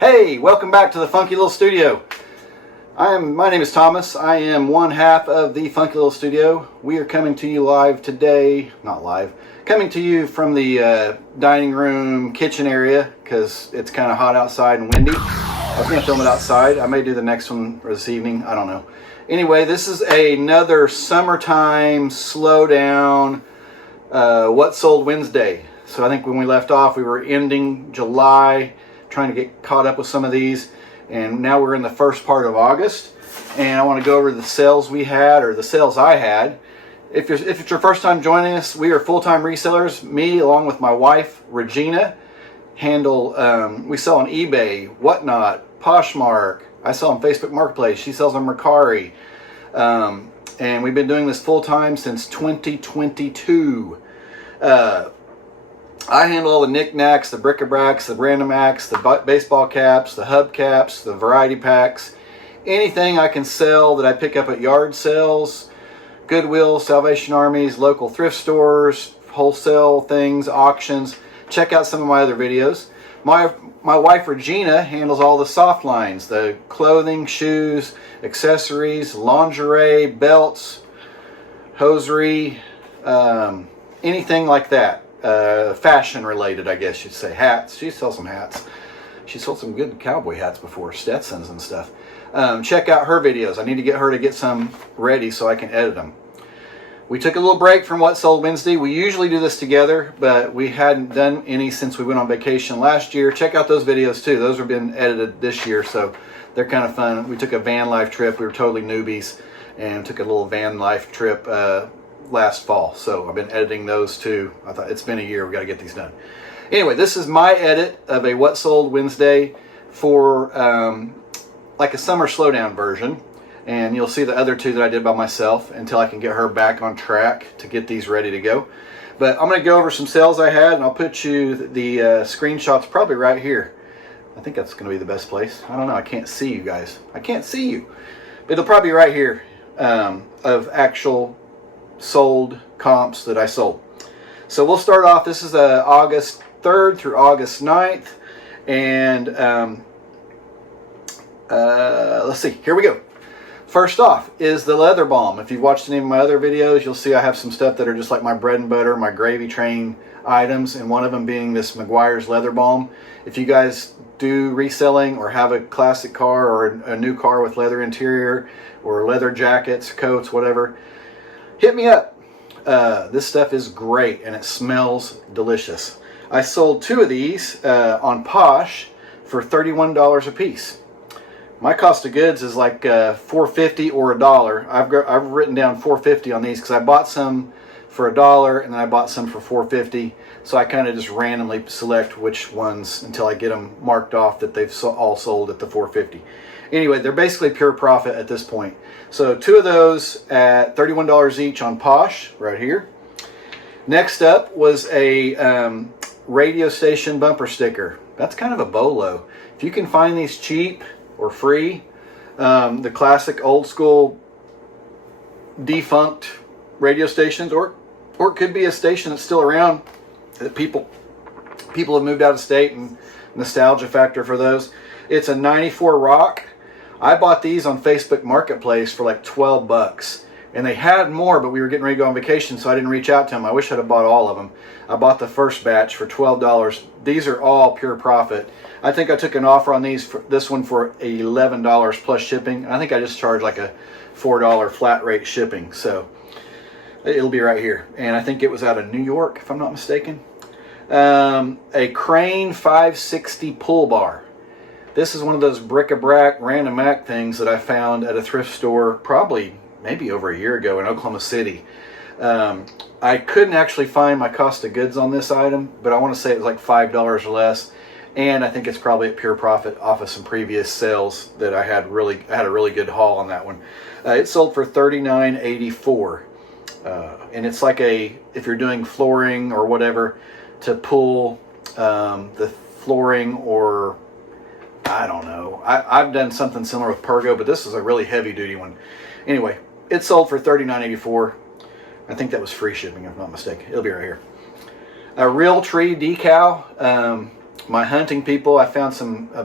Hey, welcome back to the Funky Little Studio. My name is Thomas. I am one half of the Funky Little Studio. We are coming to you live today, not live, coming to you from the dining room, kitchen area, because it's kind of hot outside and windy. I was going to film it outside. I may do the next one this evening. I don't know. Anyway, this is another summertime slowdown What Sold Wednesday. So I think when we left off, we were ending July, trying to get caught up with some of these, and now we're in the first part of August, and I want to go over the sales we had, or the sales I had. If it's your first time joining us, we are full-time resellers. Me, along with my wife Rajeana, we sell on eBay, Whatnot, Poshmark. I sell on Facebook Marketplace. She sells on Mercari, and we've been doing this full-time since 2022. I handle all the knickknacks, the bric-a-bracs, the random acts, the baseball caps, the hub caps, the variety packs, anything I can sell that I pick up at yard sales, Goodwill, Salvation Armies, local thrift stores, wholesale things, auctions. Check out some of my other videos. My wife Regina handles all the soft lines, the clothing, shoes, accessories, lingerie, belts, hosiery, anything like that. Fashion related, I guess you'd say. Hats. She sells some hats. She sold some good cowboy hats before, Stetsons and stuff. Check out her videos. I need to get her to get some ready so I can edit them. We took a little break from What Sold Wednesday. We usually do this together, but we hadn't done any since we went on vacation last year. Check out those videos too. Those have been edited this year, so they're kind of fun. We took a van life trip. We were totally newbies and took a little van life trip last fall, so I've been editing those too. I thought it's been a year, we got to get these done. Anyway, this is my edit of a What Sold Wednesday for like a summer slowdown version, and you'll see the other two that I did by myself until I can get her back on track to get these ready to go. But I'm going to go over some sales I had, and I'll put you the screenshots probably right here. I think that's going to be the best place. I don't know, I can't see you guys. I can't see you, but it'll probably be right here of actual sold comps that I sold. So we'll start off. This is August 3rd through August 9th, and let's see, here we go. First off is the leather balm. If you've watched any of my other videos, you'll see I have some stuff that are just like my bread and butter, my gravy train items, and one of them being this Meguiar's leather balm. If you guys do reselling or have a classic car or a new car with leather interior or leather jackets, coats, whatever, hit me up. This stuff is great and it smells delicious. I sold two of these on Posh for $31 a piece. My cost of goods is like $4.50 or $1. I've written down $4.50 on these because I bought some for $1 and then I bought some for $4.50. So I kind of just randomly select which ones until I get them marked off that they've all sold at the $4.50. Anyway, they're basically pure profit at this point. So two of those at $31 each on Posh, right here. Next up was a radio station bumper sticker. That's kind of a bolo. If you can find these cheap or free, the classic old school defunct radio stations, or it could be a station that's still around that people have moved out of state, and nostalgia factor for those. It's a 94 Rock. I bought these on Facebook Marketplace for like 12 bucks. And they had more, but we were getting ready to go on vacation, so I didn't reach out to them. I wish I'd have bought all of them. I bought the first batch for $12. These are all pure profit. I think I took an offer on this one for $11 plus shipping. I think I just charged like a $4 flat rate shipping. So it'll be right here. And I think it was out of New York, if I'm not mistaken. A Crane 560 pull bar. This is one of those bric-a-brac random act things that I found at a thrift store probably maybe over a year ago in Oklahoma City. I couldn't actually find my cost of goods on this item, but I want to say it was like $5 or less, and I think it's probably at pure profit off of some previous sales that I had a really good haul on that one. It sold for $39.84, and it's like if you're doing flooring or whatever, to pull the flooring, or I don't know. I've done something similar with Pergo, but this is a really heavy duty one. Anyway, it sold for $39.84. I think that was free shipping, if I'm not mistaken. It'll be right here. A Real Tree decal. My hunting people, I found a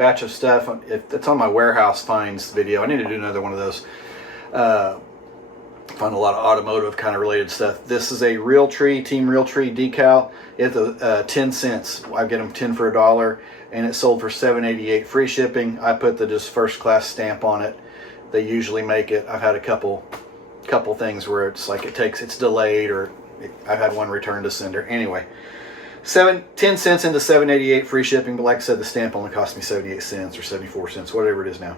batch of stuff. It's on my warehouse finds video. I need to do another one of those. Find a lot of automotive kind of related stuff. This is a Realtree, Team Realtree decal. It's 10 cents. I get them 10 for $1, and it sold for $7.88 free shipping. I put the just first class stamp on it. They usually make it. I've had a couple things where it's like it's delayed, or I've had one return to sender. Anyway, 10 cents into $7.88 free shipping, but like I said, the stamp only cost me 78 cents or 74 cents, whatever it is now.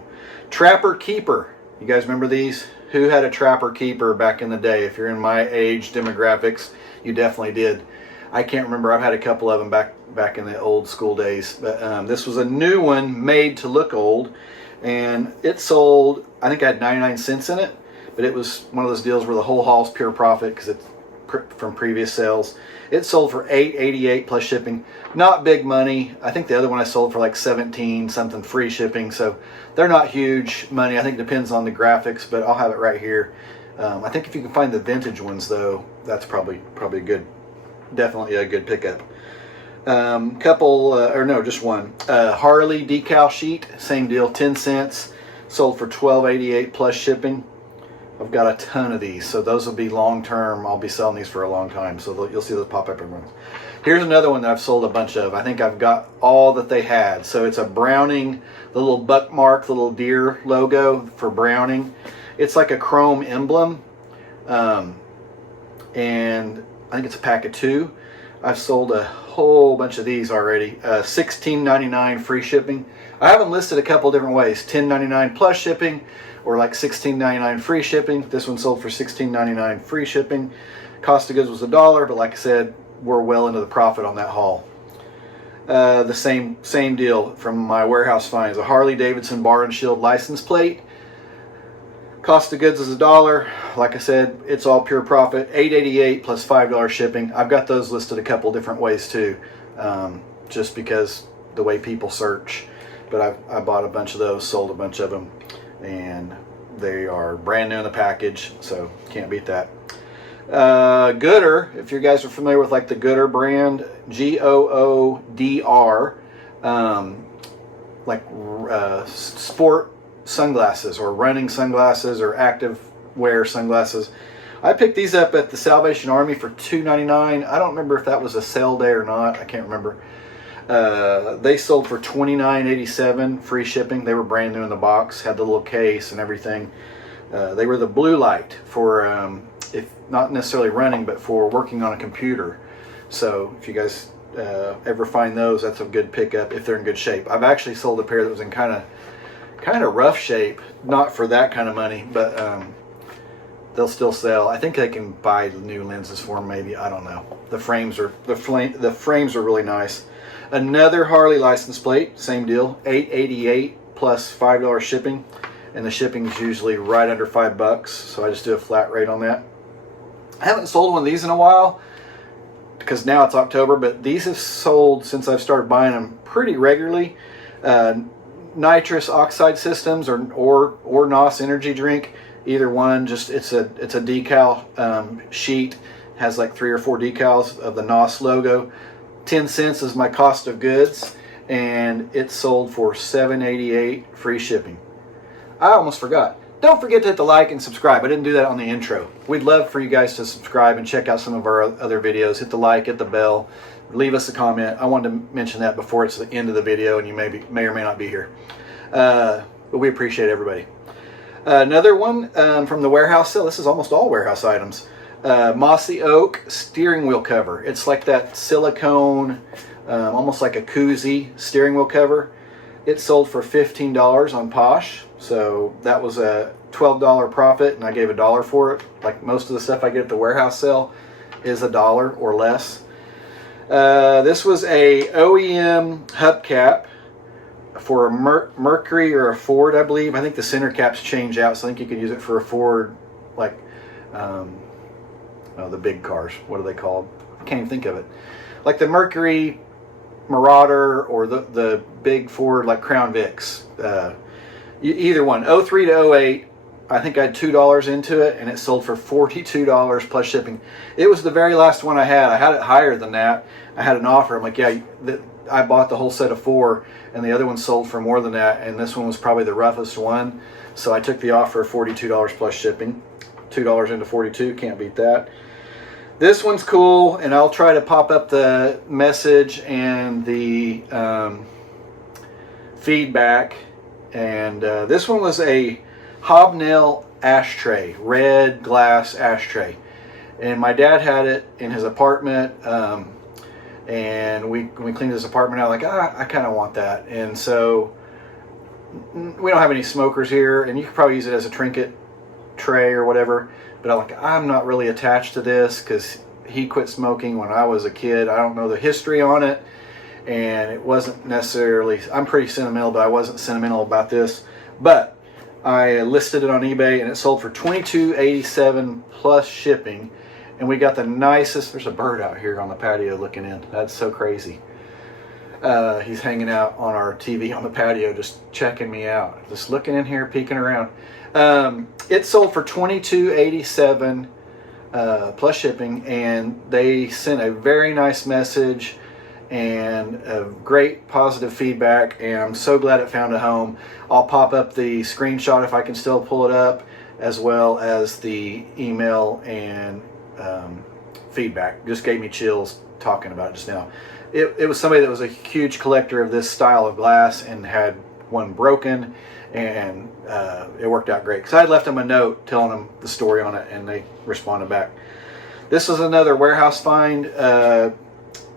Trapper Keeper. You guys remember these? Who had a Trapper Keeper back in the day? If you're in my age demographics, you definitely did. I can't remember. I've had a couple of them back in the old school days. But this was a new one made to look old, and it sold, I think I had 99 cents in it, but it was one of those deals where the whole haul's pure profit because it's from previous sales. It sold for $8.88 plus shipping. Not big money. I think the other one I sold for like 17 something free shipping, so they're not huge money. I think it depends on the graphics, but I'll have it right here. I think if you can find the vintage ones though, that's probably good, definitely a good pickup. Just one. Harley decal sheet, same deal, 10 cents, sold for $12.88 plus shipping. I've got a ton of these, so those will be long term. I'll be selling these for a long time, so you'll see those pop up every month. Here's another one that I've sold a bunch of. I think I've got all that they had. So it's a Browning, the little buck mark, the little deer logo for Browning. It's like a chrome emblem, and I think it's a pack of 2. I've sold a whole bunch of these already. $16.99 free shipping. I haven't listed a couple different ways. $10.99 plus shipping, or like $16.99 free shipping. This one sold for $16.99 free shipping. Cost of goods was $1, but like I said, we're well into the profit on that haul. The same deal from my warehouse finds. A Harley Davidson Bar and Shield license plate. Cost of goods is $1. Like I said, it's all pure profit. $8.88 plus $5 shipping. I've got those listed a couple different ways too, just because the way people search. But I bought a bunch of those, sold a bunch of them, and they are brand new in the package, so can't beat that. Goodr, if you guys are familiar with like the Goodr brand, Goodr, sport sunglasses or running sunglasses or active wear sunglasses. I picked these up at the Salvation Army for $2.99. I don't remember if that was a sale day or not. I can't remember. They sold for $29.87 free shipping. They were brand new in the box, had the little case and everything. They were the blue light for if not necessarily running, but for working on a computer. So if you guys ever find those, that's a good pickup if they're in good shape. I've actually sold a pair that was in kind of rough shape, not for that kind of money, but they'll still sell. I think they can buy the new lenses for them, maybe. I don't know. The frames are really nice. Another Harley license plate, same deal, $8.88 plus $5 shipping, and the shipping is usually right under $5, so I just do a flat rate on that. I haven't sold one of these in a while because now it's October, but these have sold since I've started buying them pretty regularly. Nitrous oxide systems or NOS energy drink, either one. Just it's a decal sheet, has like 3 or 4 decals of the NOS logo. 10 cents is my cost of goods, and it sold for $7.88 free shipping. I almost forgot. Don't forget to hit the like and subscribe. I didn't do that on the intro. We'd love for you guys to subscribe and check out some of our other videos. Hit the like, hit the bell, leave us a comment. I wanted to mention that before it's the end of the video, and you may or may not be here. But we appreciate everybody. Another one from the warehouse sale. This is almost all warehouse items. Mossy Oak steering wheel cover. It's like that silicone, almost like a koozie steering wheel cover. It sold for $15 on Posh, so that was a $12 profit, and I gave $1 for it. Like most of the stuff I get at the warehouse sale is $1 or less. This was a OEM hubcap for a Mercury or a Ford, I believe. I think the center caps change out, so I think you could use it for a Ford, like the big cars. What are they called? I can't even think of it. Like the Mercury Marauder or the big Ford like Crown Vics. Either one. 03 to 08. I think I had $2 into it, and it sold for $42 plus shipping. It was the very last one I had. I had it higher than that. I had an offer. I'm like, yeah, I bought the whole set of 4, and the other one sold for more than that, and this one was probably the roughest one. So I took the offer of $42 plus shipping. $2 into 42, can't beat that. This one's cool, and I'll try to pop up the message and the feedback. And this one was a hobnail ashtray, red glass ashtray, and my dad had it in his apartment, and we cleaned his apartment out, like, I kind of want that. And so we don't have any smokers here, and you could probably use it as a trinket tray or whatever, but I'm not really attached to this because he quit smoking when I was a kid. I don't know the history on it, and it wasn't necessarily, I'm pretty sentimental, but I wasn't sentimental about this. But I listed it on eBay, and it sold for $22.87 plus shipping, and we got the nicest, there's a bird out here on the patio looking in. That's so crazy. He's hanging out on our TV on the patio, just checking me out, just looking in here, peeking around. It sold for $22.87 plus shipping, and they sent a very nice message and a great positive feedback, and I'm so glad it found a home. I'll pop up the screenshot if I can still pull it up, as well as the email and feedback. Just gave me chills talking about it just now. It was somebody that was a huge collector of this style of glass and had one broken, and it worked out great because I had left them a note telling them the story on it, and they responded back. This was another warehouse find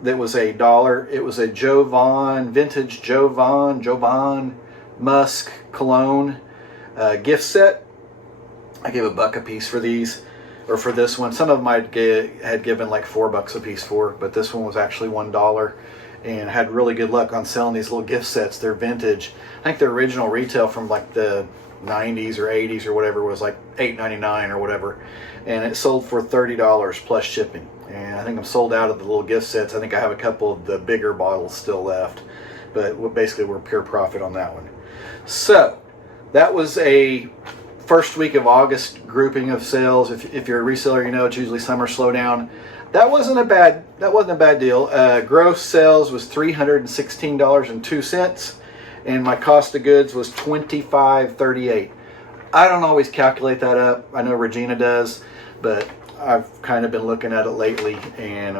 that was $1. It was a Jovan, vintage Jovan Musk cologne gift set. I gave $1 a piece for these, or for this one. Some of them I had given like $4 a piece for, but this one was actually $1, and had really good luck on selling these little gift sets. They're vintage. I think their original retail from like the 90s or 80s or whatever was like $8.99 or whatever, and it sold for $30 plus shipping. And I think I'm sold out of the little gift sets. I think I have a couple of the bigger bottles still left, but basically we're pure profit on that one. So that was a first week of August grouping of sales. If you're a reseller, you know it's usually summer slowdown. That wasn't a bad deal. Gross sales was $316.02, and my cost of goods was $25.38. I don't always calculate that up. I know Regina does, but I've kind of been looking at it lately, and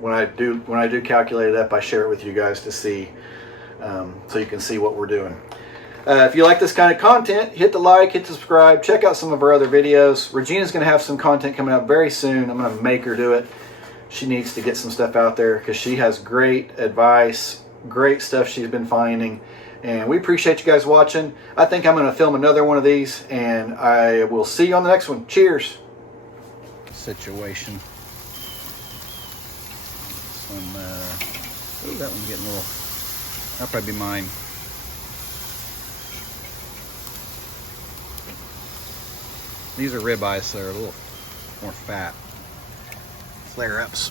when I do calculate it up, I share it with you guys to see, so you can see what we're doing. If you like this kind of content, hit the like, hit the subscribe, check out some of our other videos. Regina's going to have some content coming up very soon. I'm going to make her do it. She needs to get some stuff out there because she has great advice, great stuff she's been finding, and we appreciate you guys watching. I think I'm going to film another one of these, and I will see you on the next one. Cheers. Situation. Oh, that one's getting a little, that'll probably be mine. These are ribeyes, so they're a little more fat. Flare ups.